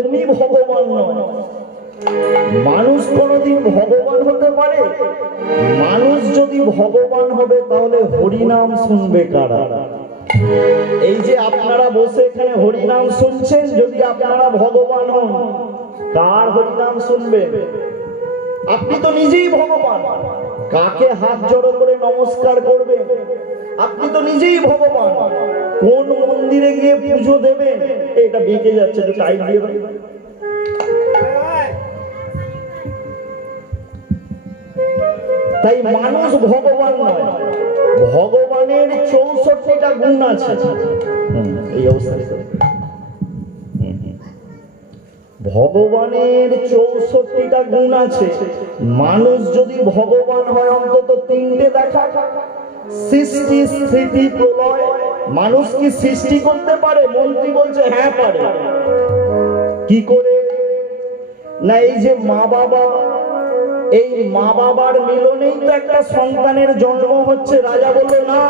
তুমি ভগবান নয়। মানুষ কোনোদিন ভগবান হতে পারে? মানুষ যদি ভগবান হবে তাহলে হরিনাম শুনবে কারা? এই যে আপনারা বসে এখানে হরিনাম শুনছেন, যদি আপনারা ভগবান হন, কার হরিনাম শুনবেন? আপনি তো নিজেই ভগবান। কাকে হাত জড়ো করে নমস্কার করবেন? আপনি তো নিজেই ভগবান। কোন মন্দিরে গিয়ে পুজো দেবেন? এটা বেঁকে যাচ্ছে, তো টাইট দিয়ে দেবেন। তাই মানুষ ভগবান নয়। ভগবানের 64টা গুণ আছে। এই অবস্থা ভগবানের 64টা গুণ আছে। মানুষ যদি ভগবান হয় অন্তত 3টে দেখা। সৃষ্টি, স্থিতি, প্রলয়। মানুষ কি সৃষ্টি করতে পারে? মন্ত্রী বলছে হ্যাঁ পারে। কি করে? না, এই যে মা বাবা, এই মা বাবার মিলনেই তো একটা সন্তানের জন্ম হচ্ছে। রাজা বলল না,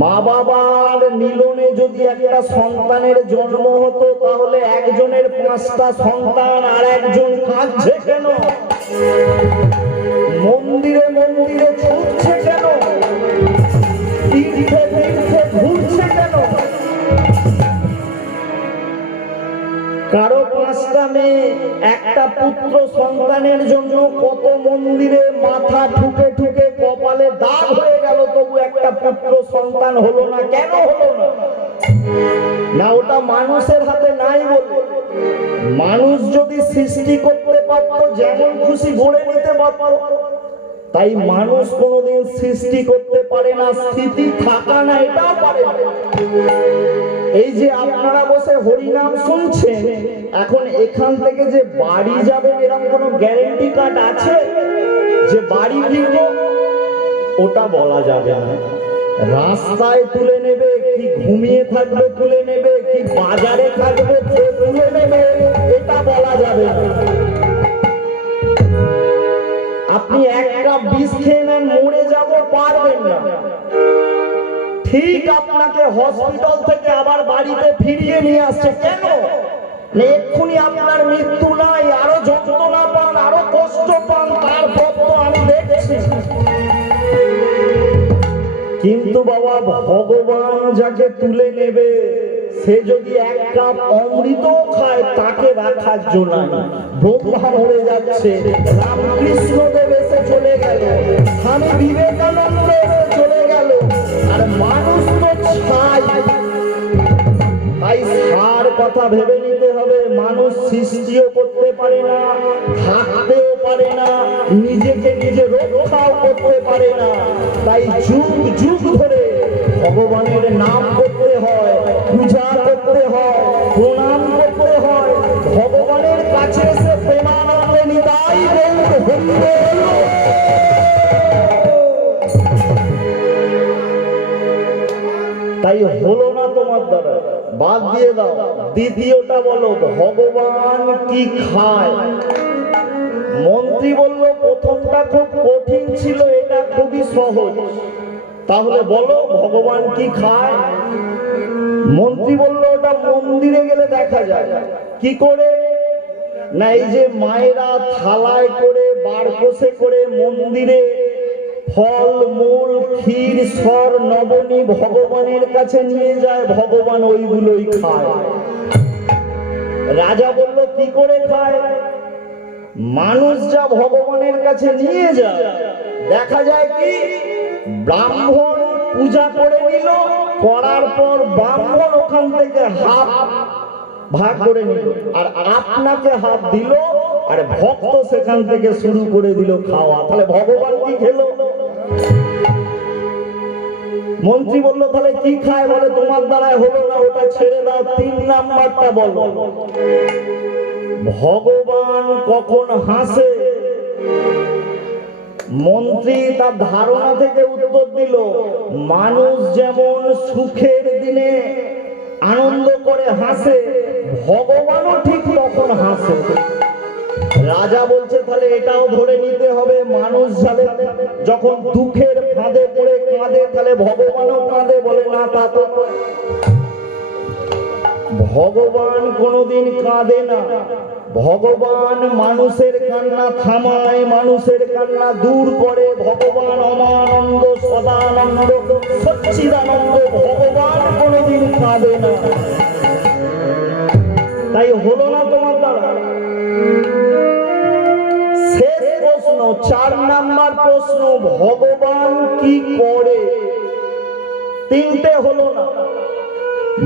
মা বাবার মিলনে যদি একটা সন্তানের জন্ম হতো তাহলে একজনের 5টা সন্তান, আর একজন কাঁদছে কেন? মন্দিরে মন্দিরে ছুটছে কেন? তীর্থে তীর্থে ঘুরছে কেন? কারো 5টা মেয়ে, একটা পুত্র সন্তানের জন্য কত মন্দিরে মাথা ঠুকে ঠুকে কপালে দাগ হয়ে গেল, তবু একটা পুত্র সন্তান হলো না। কেন হলো না? না, ওটা মানুষের হাতে নাই বলে। মানুষ যদি সৃষ্টি করতে পারত, যেমন খুশি গড়ে নিতে পারত। তাই মানুষ কোনোদিন সৃষ্টি করতে পারে না, স্থিতি থাকা না এটাও পারে না। এই যে আপনারা বসে হরিনাম শুনছেন, এখন এখান থেকে যে বাড়ি যাবেন এরকম কোনো গ্যারেন্টি কার্ড আছে যে বাড়ি ফিরবো? ওটা বলা যাবে না। রাস্তায় তুলে নেবে কি ঘুমিয়ে থাকবে তুলে নেবে কি বাজারে থাকবে তুলে নেবে, এটা বলা যাবে না। আপনি এক কাপ বিষ খেয়ে নেন, মরে যাব, পারবেন না। ঠিক আপনাকে হসপিটাল থেকে আবার বাড়িতে ফিরিয়ে নিয়ে আসছে। কেন? এক্ষুনি আপনার মৃত্যু নাই, আরো যন্ত্রণা পান, আরো কষ্ট পান, তার তত্ত্ব আমি দেখছি। কিন্তু বাবা, ভগবান যাকে তুলে নেবে, সে যদি এক কাপ অমৃত খায় তাকে রাখার জন্য ব্রহ্মা মরে যাচ্ছে, রামকৃষ্ণ দেব এসে চলে গেল, স্বামী বিবেকানন্দ এসে চলে গেল, আর মানুষ তো ছাই। তাই সার কথা ভেবে নিতে হবে। মানুষ সৃষ্টিও করতে পারে না, থাকতেও পারে না, নিজেকে নিজে রক্ষাও করতে পারে না। তাই যুগ যুগ ধরে ভগবানের নাম করতে হয়, পূজা করতে হয়, প্রণাম করতে হয়। ভগবানের কাছে এসে প্রেমানন্দে নিতাই গৌর হরি বল। তাই হলো না তোমার দ্বারা, বাদ দিয়ে দাও। দ্বিতীয়টা বলো, ভগবান কি খায়? মন্ত্রী বলল প্রথমটা খুব কঠিন ছিল, এটা খুবই সহজ। তাহলে বলো ভগবান কি খায়? মন্ত্রী বলল ওটা মন্দিরে গেলে দেখা যায়। কি করে? না, এই যে মায়েরা থালায় করে বারকোষে করে মন্দিরে ফল মূল ক্ষীর সর নবনী ভগবানের কাছে নিয়ে যায়, ভগবান ওইগুলোই খায়। রাজা বলল কি করে খায়? মানুষ যা ভগবানের কাছে নিয়ে যায়, দেখা যায় কি ব্রাহ্মণ পূজা করে নিল, করার পর ব্রাহ্মণ ওখান থেকে হাত ভাগ করে নিল, আর আপনাকে হাত দিল, আর ভক্ত সেখান থেকে শুরু করে দিল খাওয়া। তাহলে ভগবান কি খেলো? মন্ত্রী বলল তাহলে কি খায়? বলে তোমার দ্বারাই হলো না, ওটা ছেড়ে দাও, 3 নাম্বারটা বলো। ভগবান কখন হাসে? মন্ত্রী তার ধারণা থেকে উত্তর দিল, মানুষ যেমন সুখের দিনে আনন্দ করে হাসে, ভগবানও ঠিক তখন হাসে। রাজা বলছে তাহলে এটাও ধরে নিতে হবে, মানুষ যখন দুঃখের ফাঁদে পড়ে কাঁদে তাহলে ভগবানও কাঁদে। বলে না, তা তো ভগবান কোনোদিন কাঁদে না। ভগবান মানুষের কান্না থামায়, মানুষের কান্না দূর করে। ভগবান অমানন্দ, সদানন্দ, সচ্চিদানন্দ। ভগবান কোনোদিন কাঁদে না। তাই হলো না তোমার দ্বারা। শেষ প্রশ্ন, 4 নাম্বার প্রশ্ন, ভগবান কি করে? 3টে হলো না।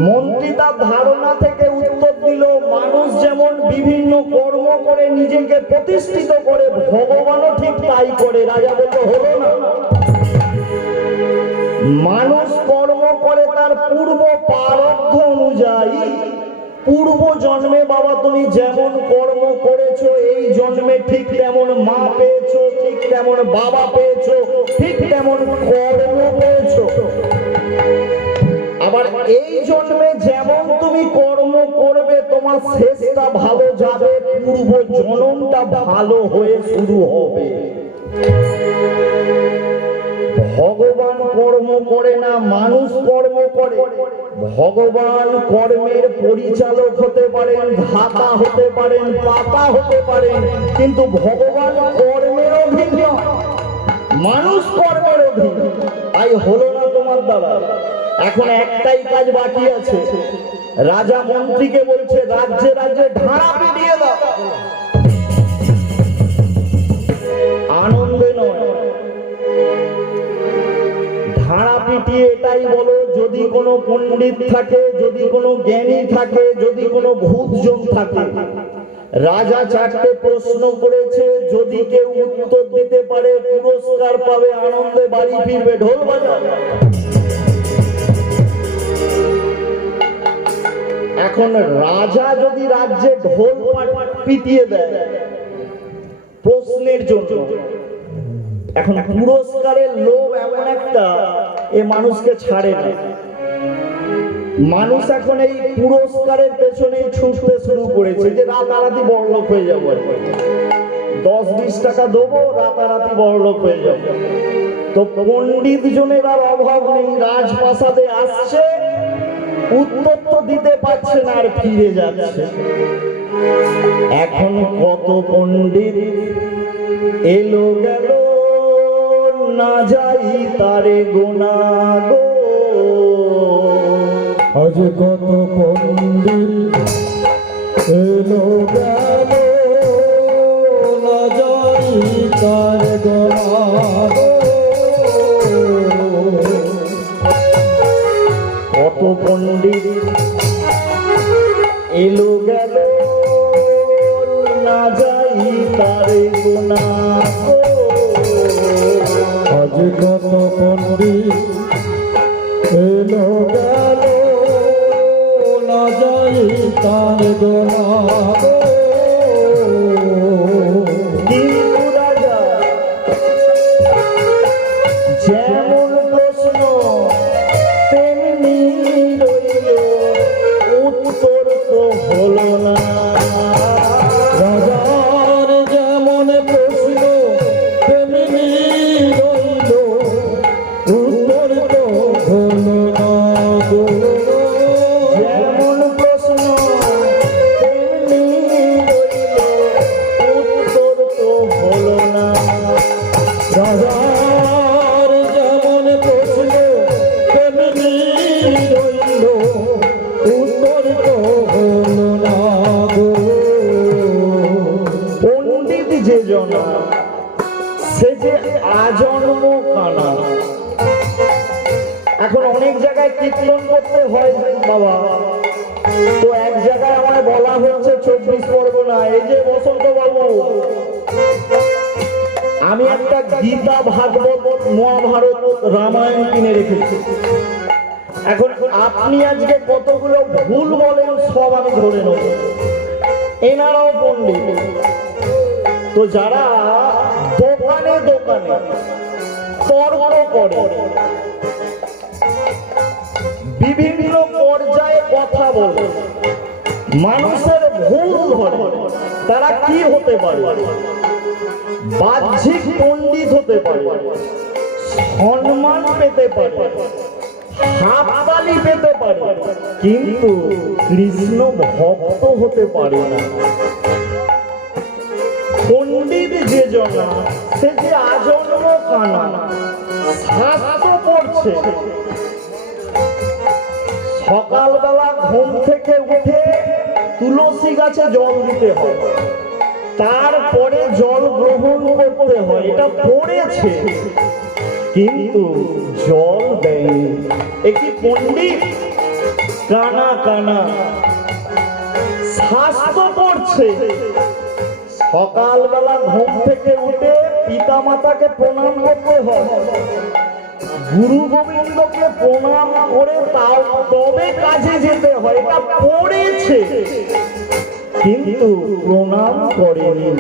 মন্ত্রী তার ধারণা থেকে উত্তর দিল, মানুষ যেমন বিভিন্ন কর্ম করে নিজেকে প্রতিষ্ঠিত করে, ভগবানও ঠিক তাই করে। রাজা বলল হলো না। মানুষ কর্ম করে তার পূর্ব প্রারব্ধ অনুযায়ী। পূর্ব জন্মে বাবা তুমি যেমন কর্ম করেছো, এই জন্মে ঠিক তেমন মা পেয়েছো, ঠিক তেমন বাবা পেয়েছো, ঠিক তেমন কর্ম পেয়েছো। আবার এই জন্মে যেমন তুমি কর্ম করবে, তোমার শেষটা ভালো যাবে, পূর্ব জন্মটা ভালো হয়ে শুরু হবে। ভগবান কর্ম করে না, মানুষ কর্ম করে। ভগবান কর্মের পরিচালক হতে পারেন, ধাতা হতে পারেন, পাতা হতে পারেন, কিন্তু ভগবান কর্মের অধীন নয়, মানুষ কর্মের অধীন। তাই হলো না তোমার দ্বারা। এখন একটাই কাজ বাকি আছে। রাজা মন্ত্রীকে বলছে, রাজ্যে রাজ্যে ঢাড়া পিটিয়ে দাও। আনন্দে নয়, ঢাড়া পিটিয়ে এটাই বলো, যদি কোনো পণ্ডিত থাকে, যদি কোনো জ্ঞানী থাকে, যদি কোনো ভূতজন থাকে, রাজা 4টে প্রশ্ন করেছে, যদি কেউ উত্তর দিতে পারে পুরস্কার পাবে, আনন্দে বাড়ি ফিরবে। ঢোল বাজাও। এখন রাজা যদি রাজ্যে ঢোল পিটিয়ে দেয় প্রশ্নের জন্য, এখন পুরস্কারের লোভ এমন একটা, এ মানুষকে ছাড়ে না। মানুষ এখন এই পুরস্কারের পেছনেই ছুটতে শুরু করেছে, যে রাতারাতি বড়লোক হয়ে যাবো, 10-20 টাকা দেবো, রাতারাতি বড়লোক হয়ে যাবো। তো পণ্ডিত জনের আর অভাব নেই, রাজপ্রাসাদে আসছে, উত্তর তো দিতে পারছে না, আর ফিরে যাচ্ছে। এখন কত পণ্ডিত এলো গেল, না যাই তারে গোনা গো। আজ কত পণ্ডিত এলো গেল, না যাই তার গোনা গো। কত পণ্ডিত এলো গেল, না যাই তারে গোনা গো। আজ কত পণ্ডিত এলো গেল, না যাই তার গোনা গো। কিন্তু রাজা যেমন প্রশ্ন তেমনি রইল, উত্তর তো হলো না। রাজার যেমন প্রশ্ন তেমনি রইল, উত্তর তো হলো না গো। যেমন প্রশ্ন তেমনি রইল, উত্তর তো হলো না। রাজার যেমন প্রশ্ন তেমনি রইল, উত্তর তো হলো না গো। পণ্ডিত যে জনা, সে যে আজন্ম কানা। এখন অনেক জায়গায় কীর্তন করতে হয় বাবা, তো এক জায়গায় আমায় বলা হয়েছে 24 পরগনা, এই যে বসন্ত বাবু, আমি একটা গীতা, ভাগবত, মহাভারত, রামায়ণ কিনে রেখেছি। এখন আপনি আজকে কতগুলো ভুল বলেন, সব আমি ধরে নেব। এনারাও পণ্ডিত। তো যারা দোকানে দোকানে তর্ক করে, বিভিন্ন পর্যায়ে কথা বলে, মানুষের ভুল ধরে, তারা কি হতে পারে? বাহ্যিক পণ্ডিত হতে পারে, সম্মান পেতে পারে, হাততালি পেতে পারে, কিন্তু কৃষ্ণ ভক্ত হতে পারে না। পণ্ডিত যে জনা সে যে আজন্ম কানা, শাস্ত্র পড়ছে, সকালবেলা ঘুম থেকে উঠে তুলসী গাছে জল দিতে হয়, তারপরে জল গ্রহণ করতে হয়, এটা পড়েছে কিন্তু জল দেয়নি। একটি পণ্ডিত কানা কানা শাস্ত্র পড়ছে, সকালবেলা ঘুম থেকে উঠে পিতা মাতাকে প্রণাম করতে হয়, গুরু গোবিন্দকে প্রণাম করে তাও তবে কাজে যেতে হয়, এটা পড়েছে কিন্তু প্রণাম করেনি।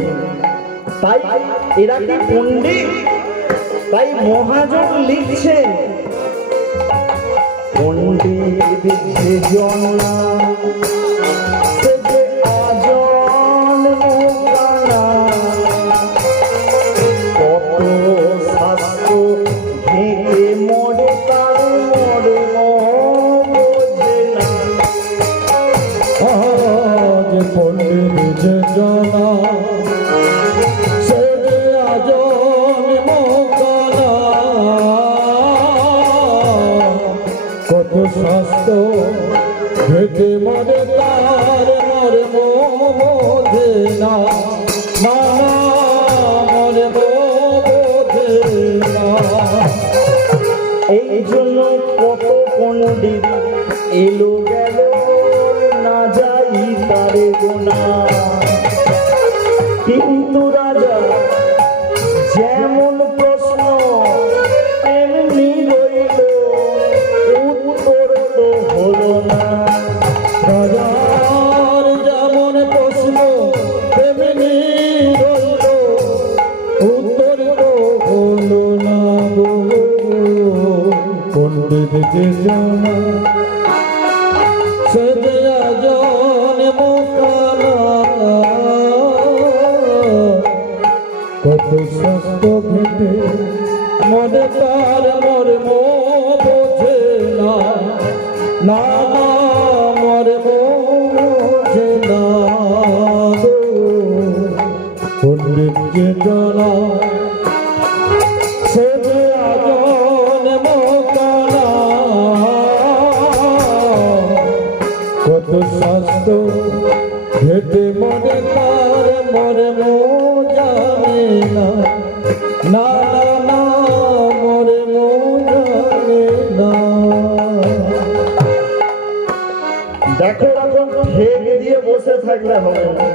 তাই এরা কি পণ্ডিত? তাই মহাজন লিখছেন, পণ্ডিত যে জনা সে যে আজন্ম কানা, কত শাস্ত্র ঢেকে মরে তার মর্ম বোঝে না। আজ পণ্ডিত যে জনা সে যে আজন্ম কানা, কত শাস্ত্র ঘেটে মরে তার মর্ম বোঝে না, না মর্ম বোঝে না। এই জন্য কত পণ্ডিত এলো গেল না যাই তারে গোনা, কিন্তু রাজা যেমন প্রশ্ন তেমনি রইল, উত্তর তো হলো না। রাজার যেমন প্রশ্ন তেমনি রইল, উত্তর তো হলো না গো। পণ্ডিত যে জনা সে যে আজন্ম কানা, কত শাস্ত্র ঘেটে মরে তার মর্ম বোঝে না, না মর্ম বোঝে না গো। পণ্ডিত যে জনা সে যে আজন্ম কানা, কত শাস্ত্র ঘেটে মরে তার মর্ম জানে না, না না মর্ম জানে না। দেখো এখন ঠেক দিয়ে বসে থাকলে হবে না,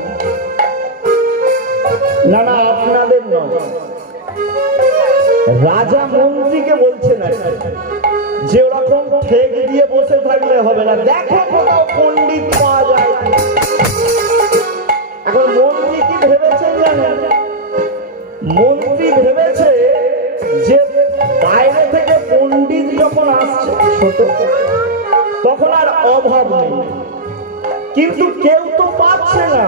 না না আপনাদের নয়, রাজা মন্ত্রীকে বলছে না যে ওরকম ঠেক দিয়ে বসে থাকলে হবে না, দেখো কোথাও পণ্ডিত পাওয়া যায়। এখন মন্ত্রী কি ভেবেছেন জানেন? মন্ত্রী ভেবেছে যে বাইরে থেকে পণ্ডিত যখন আসছে ছোট, তখন আর অভাব নেই, কিন্তু কেউ তো পাচ্ছে না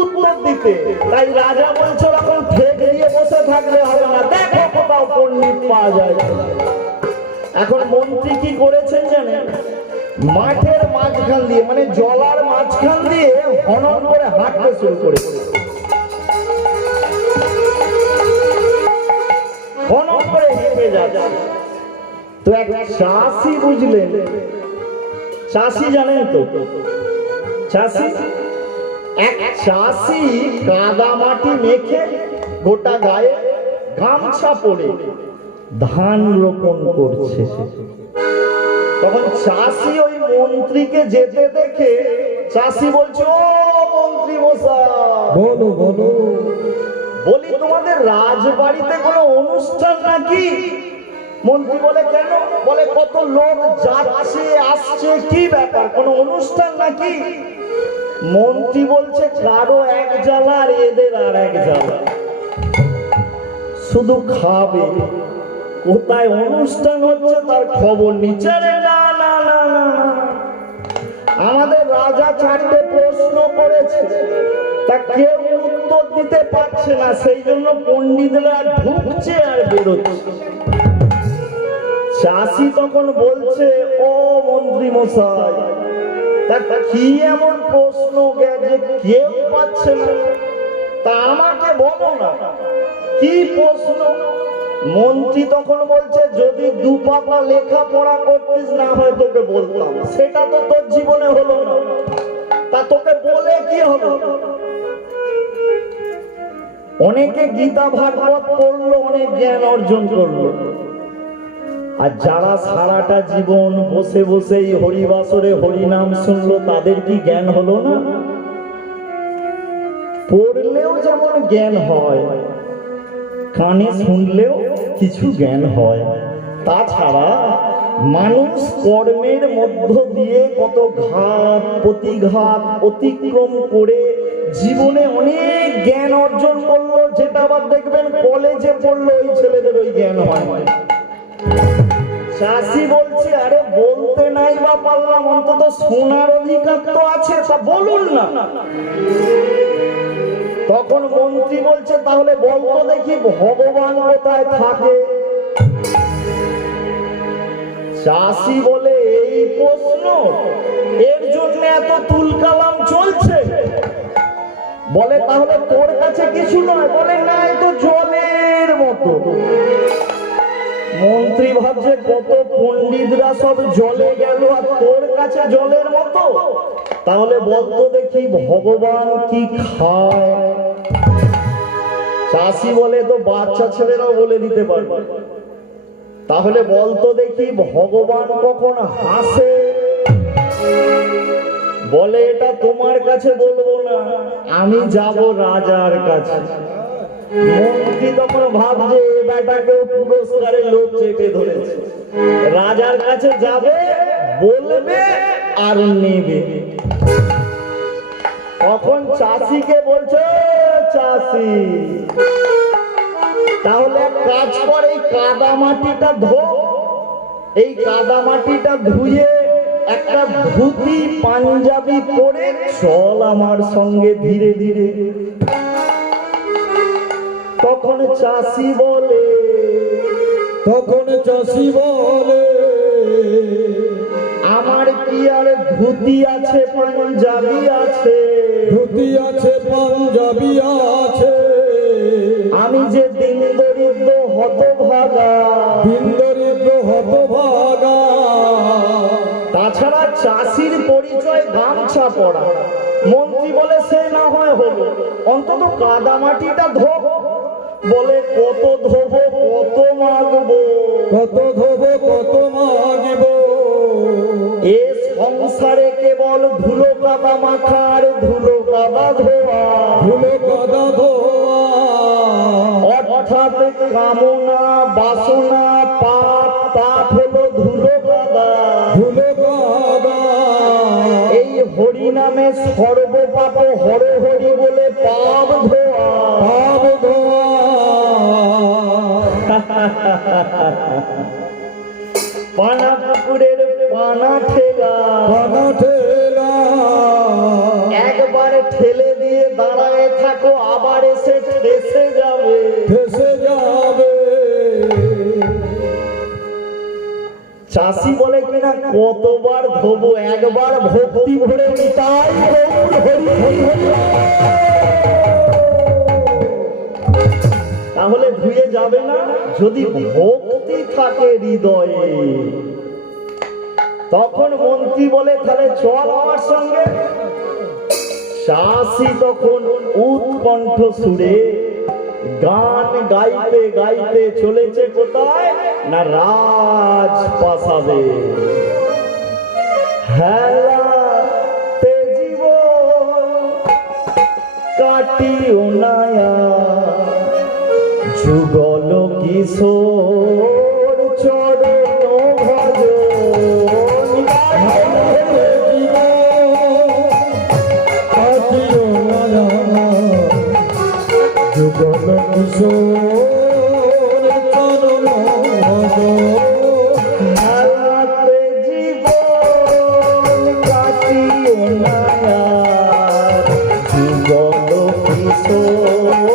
উত্তর দিতে, তাই রাজা বলছে ওরকম ঠেক দিয়ে বসে থাকলে হবে না, দেখো কোথাও পণ্ডিত পাওয়া যায়। এখন মন্ত্রী কি করেছেন জানেন? মাঠের মাঝখান দিয়ে, মানে জলার মাঝখান দিয়ে হনন করে হাঁটতে শুরু করেছে, হনন করে হেঁটে যাচ্ছে। তো এক চাষি বুঝলেন, চাষি জানেন তো, চাষি এক চাষি কাদা মাটি মেখে গোটা গায়ে গামছা পরে ধান রোপণ করছে। তখন চাষি ওই মন্ত্রীকে যেতে দেখে চাষি বলছে, ও মন্ত্রী মশাই, বলো বলো, বলি তোমাদের রাজবাড়িতে কোনো অনুষ্ঠান নাকি? মন্ত্রী বলে, কেন? বলে, কত লোক যাচ্ছে আসছে, কি ব্যাপার, কোনো অনুষ্ঠান নাকি? মন্ত্রী বলছে, কারো এক জ্বালা আর এদের আর এক জ্বালা, শুধু খাবে, কোথায় অনুষ্ঠান হচ্ছে তার খবর নিচ্ছে। আরে না না না না, আমাদের রাজা চারটে প্রশ্ন করেছে, তা কেউ উত্তর দিতে পারছে না, সেই জন্য পণ্ডিতরা ঢুকছে আর বেরোচ্ছে। চাষি তখন বলছে, ও মন্ত্রী মশাই, তা কি এমন প্রশ্ন যে কেউ পাচ্ছে না, তা আমাকে বলো না কি প্রশ্ন। মন্ত্রী তখন বলছে, যদি দু পাতা লেখাপড়া করতিস না হয় তোকে বলতাম, সেটা তো তোর জীবনে হলো না, তা তোকে বলে কি হবে। অনেকে গীতা ভাগবত পড়লো, অনেক জ্ঞান অর্জন করলো, আর যারা সারাটা জীবন বসে বসেই হরিবাসরে হরিনাম শুনলো, তাদের কি জ্ঞান হলো না? পড়লেও যেমন জ্ঞান হয়, কানে শুনলেও কিছু জ্ঞান হয়। তাছাড়া মানুষ কর্মের মধ্য দিয়ে কত ঘাত প্রতিঘাত অতিক্রম করে জীবনে অনেক জ্ঞান অর্জন করলো, যেটা আবার দেখবেন কলেজে পড়লো ওই ছেলেদের ওই জ্ঞান হয়। চাষি বলছে, আরে বলতে নাই বা পারলাম, অন্তত শোনার অধিকার তো আছে, তা বলুন না। তখন মন্ত্রী বলছে, তাহলে বলতো দেখি ভগবান কোথায় থাকে। চাষি বলে, এই প্রশ্ন, এর জন্য এত তুলকালাম চলছে? বলে, তাহলে তোর কাছে কিছু নয়? বলে, না, এ তো জলের মতো। মন্ত্রী ভাবছে, কত পণ্ডিতরা সব জলে গেল, আর তোর কাছে জলের মতো? তাহলে বলতো দেখি ভগবান কি খায়? চাষি বলে, তো বাচ্চা ছেলেরাও বলে দিতে পারবে। তাহলে বলতো দেখি ভগবান কখন হাসে? বলে, এটা তোমার কাছে বলবো না, আমি যাব রাজার কাছে। মন্ত্রী তখন ভাবছে, এ বেটাকেও পুরস্কারের লোভ চেপে ধরেছে, রাজার কাছে যাবে, বলবে আর নেবে। তখন চাষিকে বলছে, চাষি, তাহলে এক কাজ কর, এই কাদা মাটিটা ধো, এই কাদা মাটিটা ধুয়ে একটা ধুতি পাঞ্জাবি পরে চল আমার সঙ্গে ধীরে ধীরে। তখন চাষি বলে, আমার কি আর ধুতি আছে পাঞ্জাবি আছে? আমি যে দিন দরিদ্র হতভাগা। তাছাড়া চাষির পরিচয় গামছা পরা। মন্ত্রী বলে, সে না হয় হলো, অন্তত কাদা মাটিটা ধোব। বলে, কত ধোবো, কত মাগবো, এ সংসারে কেবল ধুলো কাদা মাখার, ধুলো কাদা ধোয়া, অর্থাৎ কামনা বাসনা পাপ, পাপ হলো ধুলো কাদা। এই হরি নামে সর্বপাপ হর হরি বলে পাপ ধোয়া। পানা পুকুরের পানা ঠেলা, একবার ঠেলে দিয়ে দাঁড়ায় থাকো, আবার এসে ঠেসে যাবে। চাষি বলে, কিনা কতবার ধোবো, একবার ভক্তি ভরে নিতাই গৌর হরি হরি হরি। তাহলে ধুয়ে যাবে না যদি ভক্তি থাকে হৃদয়ে। তখন মন্ত্রী বলে, তাহলে চল আমার সঙ্গে। চাষি তখন উৎকণ্ঠ সুরে গান গাইতে গাইতে চলেছে কোথায় না রাজপ্রাসাদে। হেলাতে জীবন কাটিও নায়া, যুগল কিশোর চরণ ভজন। যুগল কিশোর চরণ হেলাতে জীবন কাটিও নায়া, যুগল কিশোর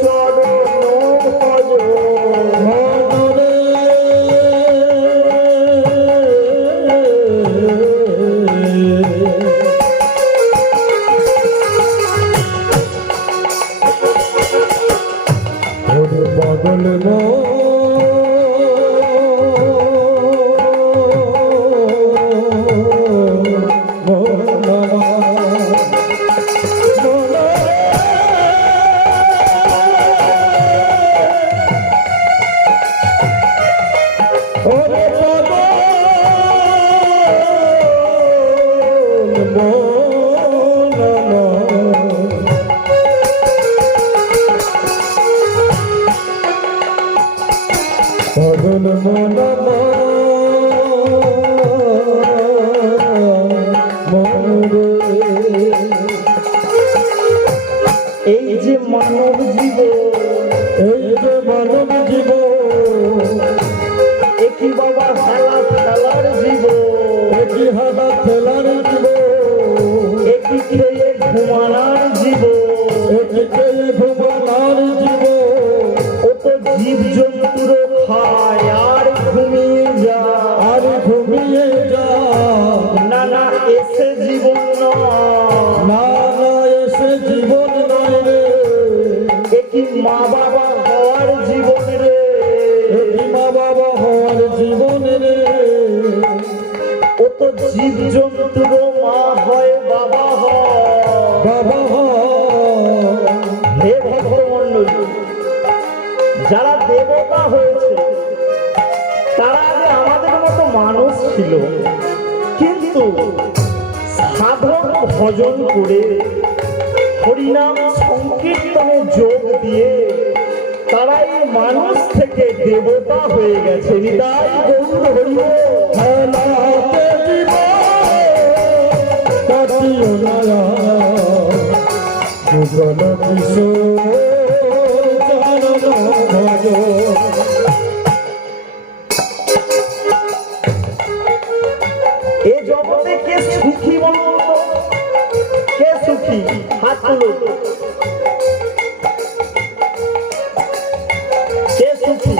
চরণ ভজন। বদল এই যে মানব জীব একই বাবা হালা ফেলার জীব একই খেয়ে ঘুমানার জীব ও তো জীব জন্তুরও খায় আর ঘুমিয়ে যায় না না এসে জীবন একই মা বাবা হওয়ার জীবন রে ও তো জীব জন্তুরও মা হয় বাবা হে ভক্তমণ্ডলী, যারা দেবতা হয়েছে তারা আগে আমাদের মতো মানুষ ছিল, কিন্তু সাধন ভজন করে হরিনাম সংকীর্তনে যোগ দিয়ে তারা এই মানুষ থেকে দেবতা হয়ে গেছে। নিতাই গৌর হরি বল। এ জগতে কে সুখী বলুন তো? কে সুখী? হাত তুলুন। কে সুখী?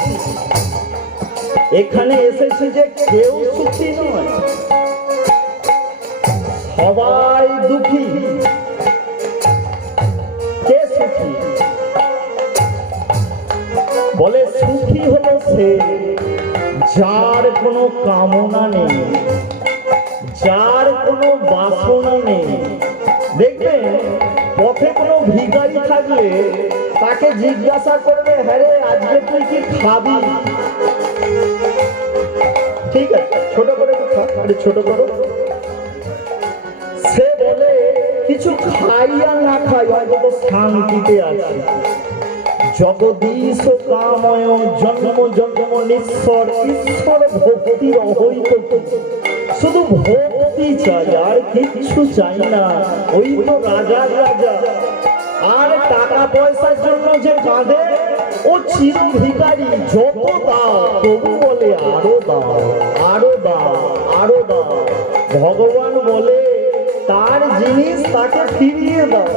এখানে এসেছি যে কেউ সুখী নয়, সবাই দুঃখী। কে সুখী? বলে সুখী হলো সে যার কোনো কামনা নেই, যার কোনো বাসনা নেই। দেখবেন পথে কোনো ভিখারি থাকলে তাকে জিজ্ঞাসা করবে, হ্যাঁ রে আজকে তুই কি খাবি? ঠিক আছে, ছোট করে ছোট করো। সে বলে কিছু খাই আর না খাই অন্তত শান্তিতে আছে। জগদীশ কাময় জন্ম জন্ম নিঃস্বর ঈশ্বর ভক্তির অহৈত, শুধু ভক্তি চাই আর কিচ্ছু চাই না। ওই তো রাজা রাজা। আর টাকা পয়সার জন্য যে কাঁদে ও চির ভিখারি। যত দাও তবু বলে আরো দাও, আরো দাও, আরো দাও। ভগবান বলে তার জিনিস তাকে ফিরিয়ে দাও,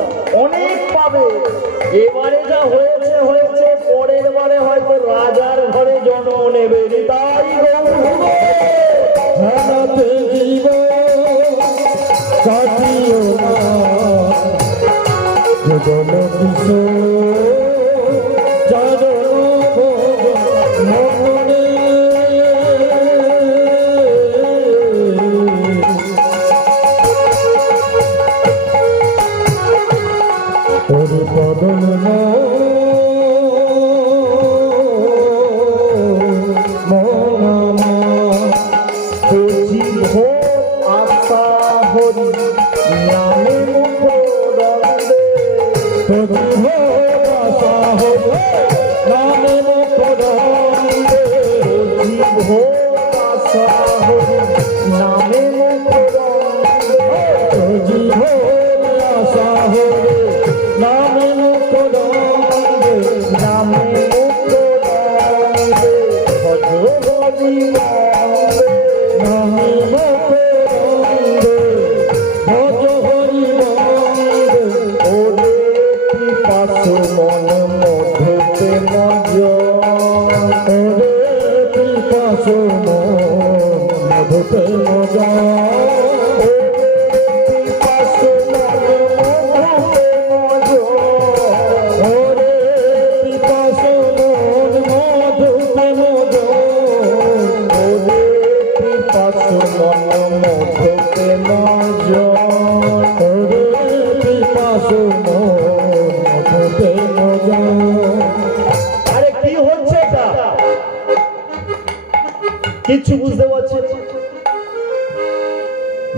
অনেক পাবে। এবারে যা হয়েছে হয়েছে, পরের বারে হয়তো রাজার ঘরে জন্ম নেবে। তাই মন মধ্যে আরে কি হচ্ছে এটা? কিছু বুঝতে পারছি না।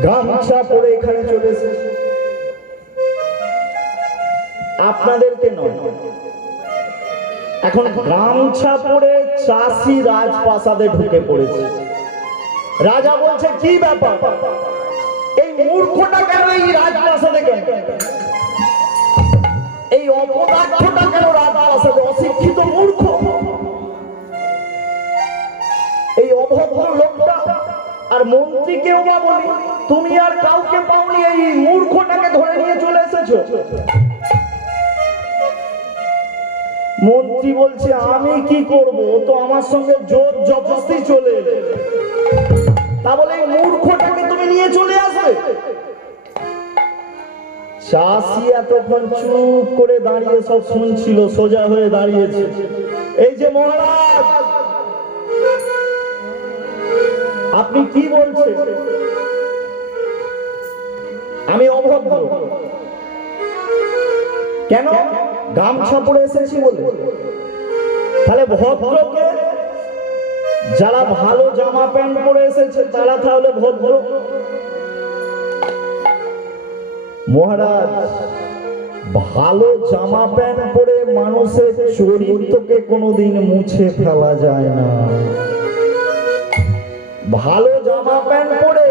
গামছা পরে এখানে চলে এসেছে, আপনাদেরকে নয়। এখন গামছা পরে চাষি রাজপ্রাসাদে ঢুকে পড়েছে। রাজা বলছে কি ব্যাপার, এই মূর্খটা কেন এই রাজপ্রাসাদে কেন, এই অপদার্থটা কেন রাজপ্রাসাদে, অশিক্ষিত মূর্খ, এই অভদ্র লোকটা। আর মন্ত্রীকেও বা বলি, তুমি আর কাউকে পাওনি, এই মূর্খটাকে ধরে নিয়ে চলে এসেছো। মন্ত্রী বলছে আমি কি করব, ও তো আমার সঙ্গে জোর জবরদস্তি চলে এলো। তা বলে এই মূর্খটাকে তুমি নিয়ে চলে আসবে? চাষি এতক্ষণ চুপ করে দাঁড়িয়ে সব শুনছিল, সোজা হয়ে দাঁড়িয়েছে। এই যে মহারাজ, আপনি কি বলছেন? আমি অভদ্র কেন? গামছা পরে এসেছি বলে? তাহলে ভদ্রকে, যারা ভালো জামা প্যান্ট পরে এসেছে তারা তাহলে ভদ্র? মহারাজ, ভালো জামা প্যান্ট পরে মানুষের চরিত্রকে কোনোদিন মুছে ফেলা যায় না। ভালো জামা প্যান্ট পরে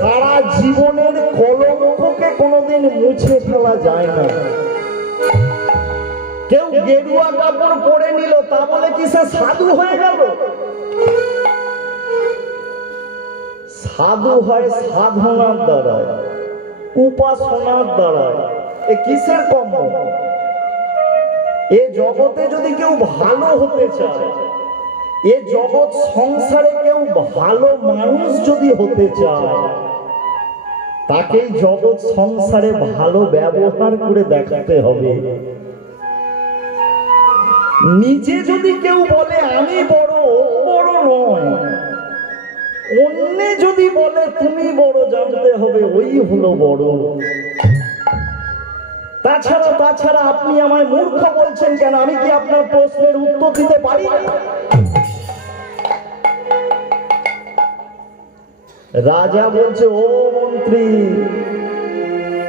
সারা জীবনের কলঙ্ককে কোনোদিন মুছে ফেলা যায় না। কেউ গেরুয়া কাপড় পরে নিল, তা বলে কি সে সাধু হয়ে গেল? সাধু হয় সাধনার দ্বারায়, উপাসনার দ্বারায়। এ কিসের কর্ম? এ জগতে যদি কেউ ভালো হতে চায়, এ জগৎ সংসারে কেউ ভালো মানুষ যদি হতে চায়, তাকেই জগৎ সংসারে ভালো ব্যবহার করে দেখাতে হবে। নিজে যদি কেউ বলে আমি বড়, বড় নয়। অন্য যদি বলে তুমি বড়, জানতে হবে ওই হলো বড়। তাছাড়া আপনি আমায় মূর্খ বলছেন কেন? আমি কি আপনার প্রশ্নের উত্তর দিতে পারি? রাজা বলছে ও মন্ত্রী,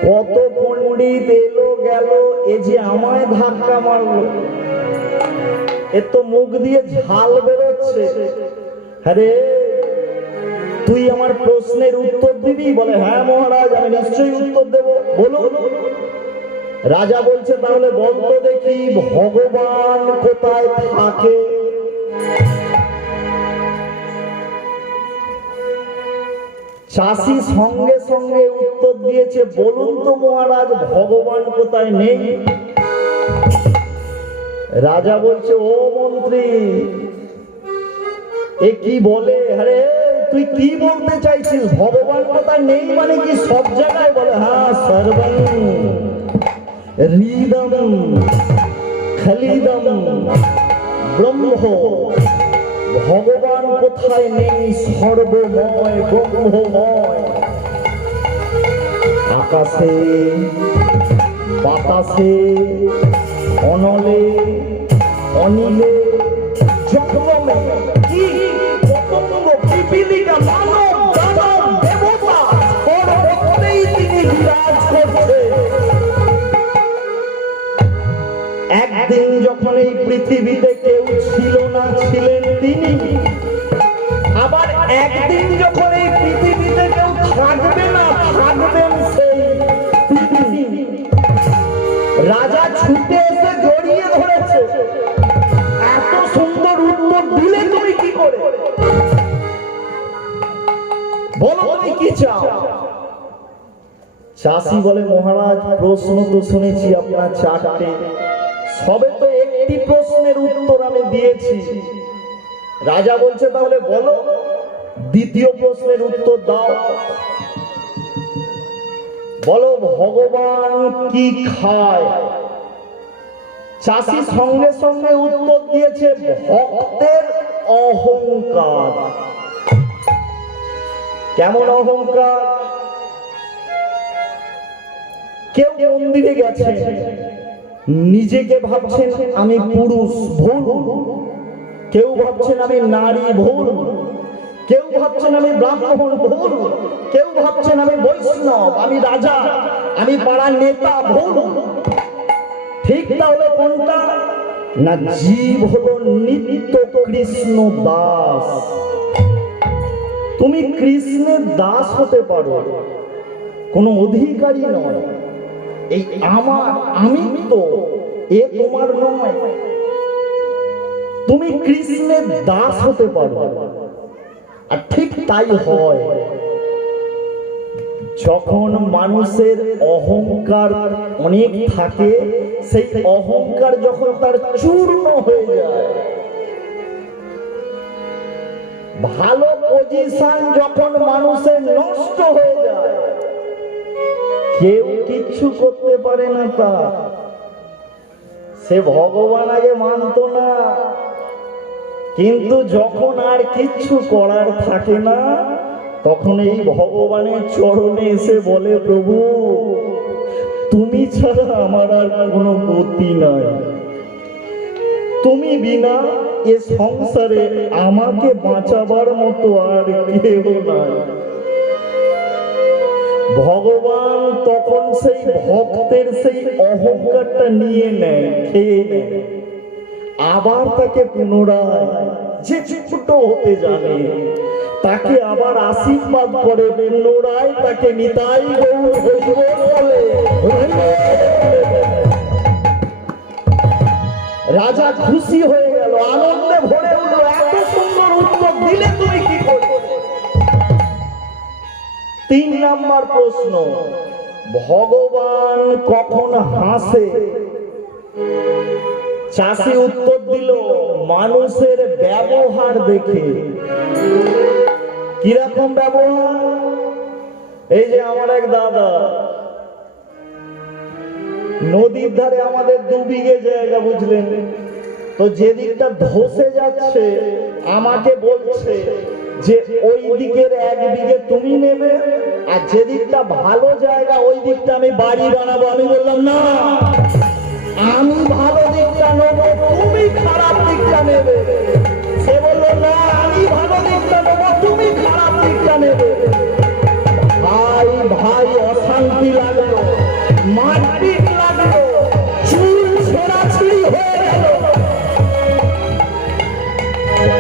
কত পণ্ডিত এলো গেল, এ যে আমায় ধাক্কা মারলো, এ তো মুখ দিয়ে ঝাল বেরোচ্ছে। আরে তুই আমার প্রশ্নের উত্তর দিবি? বলে হ্যাঁ মহারাজ, আমি নিশ্চয়ই উত্তর দেব, বলুন। রাজা বলছে তাহলে বলতো দেখি ভগবান কোথায় থাকে? চাষি সঙ্গে সঙ্গে উত্তর দিয়েছে বলুন তো মহারাজ, ভগবান কোথায় নেই? রাজা বলছে ও মন্ত্রী, এ কি বলে? আরে তুই কি বলতে চাইছিস? ভগবান কোথায় নেই মানে কি সব জায়গায়? বলে হ্যাঁ, সর্বং হৃদম খলিদম ব্রহ্ম। ভগবান কোথায় নেই? সর্বময় ব্রহ্মময়। আকাশে, বাতাসে, অনলে, অনিলে, জগমে, কি পতঙ্গ, পিপীলিকা, মানব, দানব, দেবতা, সর্বত্রই তিনি বিরাজ করছে। একদিন যখন এই পৃথিবীতে কেউ ছিল না, ছিলেন তিনি। আবার একদিন যখন এই পৃথিবীতে কেউ থাকবে না, থাকবেন সেই পৃথিবী। রাজা ছুটে এসে জড়িয়ে ধরেছে। এত সুন্দর উত্তর দিলে তুমি কি করে? বলো তুমি কি চাও? চাষি বলে মহারাজ, প্রশ্ন তো শুনেছি আপনার চারটে, সবে তো একটি প্রশ্নের উত্তর আমি দিয়েছি। রাজা বলছে তাহলে বলো, দ্বিতীয় প্রশ্নের উত্তর দাও। বলো ভগবান কি খায়? চাষি সঙ্গে সঙ্গে উত্তর দিয়েছে ভক্তের অহংকার। কেমন অহংকার? কেউ মন্দিরে গেছে, নিজেকে ভাবছেন আমি পুরুষ, ভুল। কেউ ভাবছেন আমি নারী, ভুল। কেউ ভাবছেন আমি ব্রাহ্মণ, ভুল। কেউ ভাবছেন আমি বৈষ্ণব, আমি রাজা, আমি পাড়ার নেতা, ভুল। ঠিক তাহলে কোনটা? না, জীব হলো নিত্য কৃষ্ণ দাস। তুমি কৃষ্ণের দাস হতে পারো, কোনো অধিকারী নয়। এই আমার আমিত্ব এ তোমার নয়। তুমি কৃষ্ণের দাস হতে পারো। আর ঠিক তাই হয় যখন মানুষের অহংকার অনেক থাকে, সেই অহংকার যখন তার চূর্ণ হয়ে যায়, ভালো পজিশন যখন মানুষের নষ্ট হয়ে যায়, কেউ কিচ্ছু করতে পারে না। তা সে ভগবান আগে মানত না, কিন্তু যখন আর কিচ্ছু করার থাকে না, তখন এই ভগবানের চরণে এসে বলে, প্রভু তুমি ছাড়া আমার আর কোনো গতি নাই, তুমি বিনা এ সংসারে আমাকে বাঁচাবার মতো আর কেউ নাই। ভগবান তখন সেই ভক্তের সেই অহংকারটা নিয়ে নেয়, খেয়ে নেয়, আবার তাকে পুনরায়, যে ছোট হতে জানে তাকে আবার আশীর্বাদ করে, পুনরায় তাকে নিতাই গৌর হইব বলে। রাজা খুশি হয়ে গেল, আনন্দে ভরে উঠল। এত সুন্দর উত্তর দিলে তুমি কি করবে? 3 নম্বর প্রশ্ন, ভগবান কখন হাসে? চাষি উত্তর দিল, মানুষের ব্যবহার দেখে। কিরকম ব্যবহার? এই যে আমার এক দাদা, নদীর ধারে আমাদের 2 বিঘে জায়গা, বুঝলেন তো, যেদিকটা ধসে যাচ্ছে আমাকে বলছে যে ওই দিকের 1 বিঘে তুমি নেবে, আর যেদিকটা ভালো জায়গা ওই দিকটা আমি বাড়ি বানাবো। আমি বললাম না, আমি ভালো দিকটা নেব, তুমি খারাপ দিকটা নেবে। সে বলল না, আমি ভালো দিকটা নেব, তুমি খারাপ দিকটা নেবে। ভাই ভাই অশান্তি লাগলো, মারপিট লাগলো, চুল ছেঁড়াছিড়ি হয়ে গেল।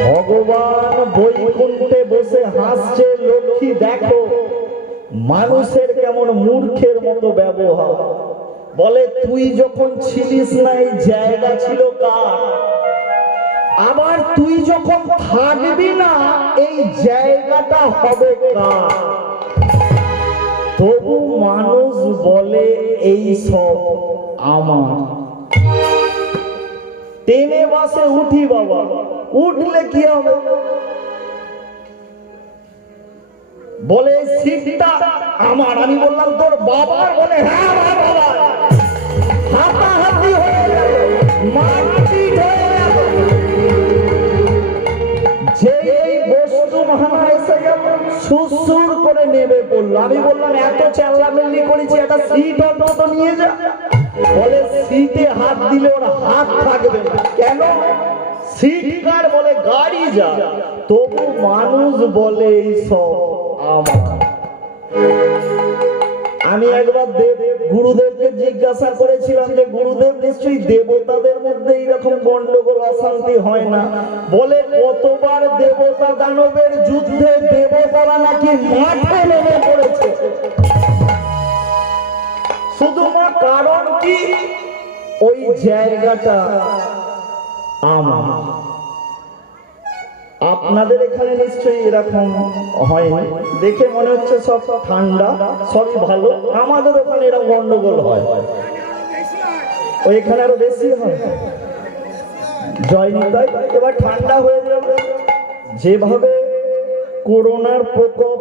ভগবান বৈকুণ্ঠে বসে হাসছে, লক্ষ্মী দেখো মানুষের কেমন মূর্খের মতো ব্যবহার। বলে তুই যখন ছিলিস না এই জায়গা ছিল কার, আবার তুই যখন থাকবি না এই জায়গাটা হবে কার। তবু মানুষ বলে এই সব আমার। ট্রেনে বাসে উঠি বাবা, উঠলে কি হবে? বলে সিটটা আমার। আমি বললাম তোর বাবার? বলে হ্যাঁ আমার বাবা। হাতাহাতি হয়ে গেল, মারপিট হয়ে গেল। যে এই বস্তু মহানা এসে গেল, সুসুর করে নেমে পড়লো। আমি বললাম এত চেল্লামেল্লি করেছি, একটা সিট অন্তত নিয়ে যা। বলে সিটে হাত দিলে ওর হাত থাকবে না। কেন? সিট কার? বলে গাড়ি যা। তবু মানুষ বলে এই সব আমার। আমি একবার গুরুদেবকে জিজ্ঞাসা করেছিলাম যে গুরুদেব নিশ্চয়ই দেবতাদের মধ্যে এইরকম গন্ডগোল অশান্তি হয় না? বলে কতবার দেবতা দানবের যুদ্ধে দেবতারা নাকি মাঠে নেমে পড়েছে। শুধুমাত্র কারণ কি? ওই জায়গাটা আমার। আপনাদের এখানে নিশ্চয়ই এরকম হয়নি। দেখে মনে হচ্ছে সব ঠান্ডা, সবই ভালো। আমাদের ওখানে এরকম গন্ডগোল হয়, ওইখানে আরো বেশি হয়। জয়নিতাই। এবার ঠান্ডা হয়ে যাবে। যেভাবে করোনার প্রকোপ